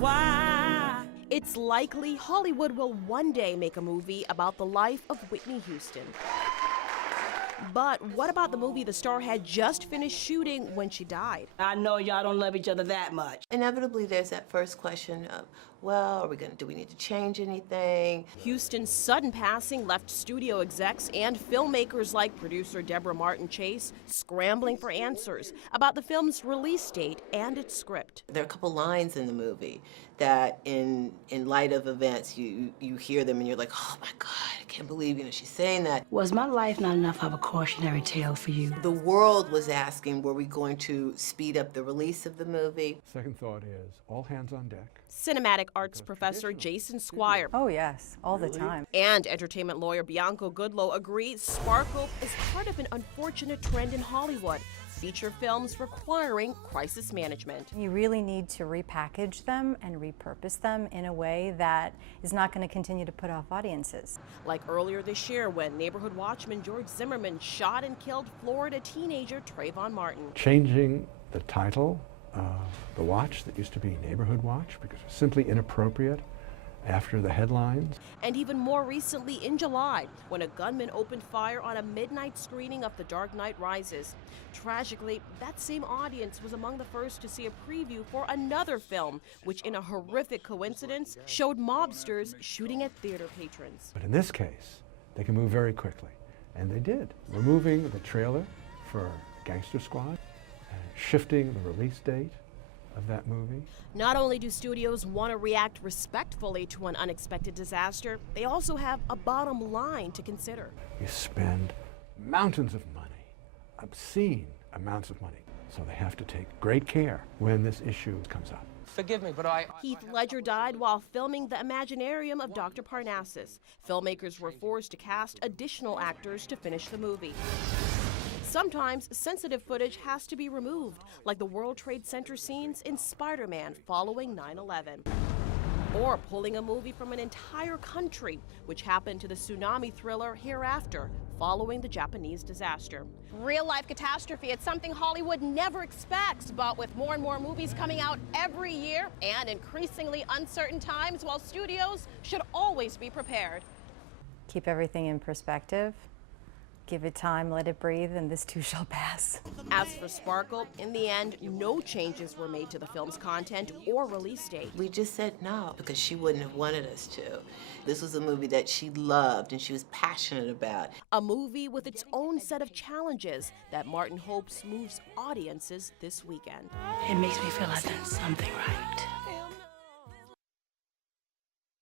Why? It's likely Hollywood will one day make a movie about the life of Whitney Houston. But what about the movie the star had just finished shooting when she died? I know y'all don't love each other that much. Inevitably, there's that first question of, well, do we need to change anything? Houston's sudden passing left studio execs and filmmakers like producer Deborah Martin Chase scrambling for answers about the film's release date and its script. There are a couple lines in the movie that in light of events, you hear them and you're like, oh my God, I can't believe, she's saying that. Was my life not enough of a cautionary tale for you? The world was asking, were we going to speed up the release of the movie? Second thought is, all hands on deck. Cinematic arts professor Jason Squire. Oh yes, all the time. And entertainment lawyer Bianca Goodloe agree Sparkle is part of an unfortunate trend in Hollywood. Feature films requiring crisis management. You really need to repackage them and repurpose them in a way that is not going to continue to put off audiences. Like earlier this year when neighborhood watchman George Zimmerman shot and killed Florida teenager Trayvon Martin. Changing the title of the watch that used to be Neighborhood Watch because it was simply inappropriate after the headlines. And even more recently in July, when a gunman opened fire on a midnight screening of The Dark Knight Rises. Tragically, that same audience was among the first to see a preview for another film, which in a horrific coincidence showed mobsters shooting at theater patrons. But in this case, they can move very quickly, and they did. Removing the trailer for Gangster Squad, and shifting the release date of that movie. Not only do studios want to react respectfully to an unexpected disaster, they also have a bottom line to consider. You spend mountains of money, obscene amounts of money, so they have to take great care when this issue comes up. Forgive me, but Heath Ledger died while filming The Imaginarium of Dr. Parnassus. Filmmakers were forced to cast additional actors to finish the movie. Sometimes sensitive footage has to be removed, like the World Trade Center scenes in Spider-Man following 9/11. Or pulling a movie from an entire country, which happened to the tsunami thriller Hereafter, following the Japanese disaster. Real-life catastrophe, it's something Hollywood never expects, but with more and more movies coming out every year and increasingly uncertain times, while studios should always be prepared. Keep everything in perspective. Give it time, let it breathe, and this too shall pass. As for Sparkle, in the end, no changes were made to the film's content or release date. We just said no because she wouldn't have wanted us to. This was a movie that she loved and she was passionate about. A movie with its own set of challenges that Martin hopes moves audiences this weekend. It makes me feel I've done something right.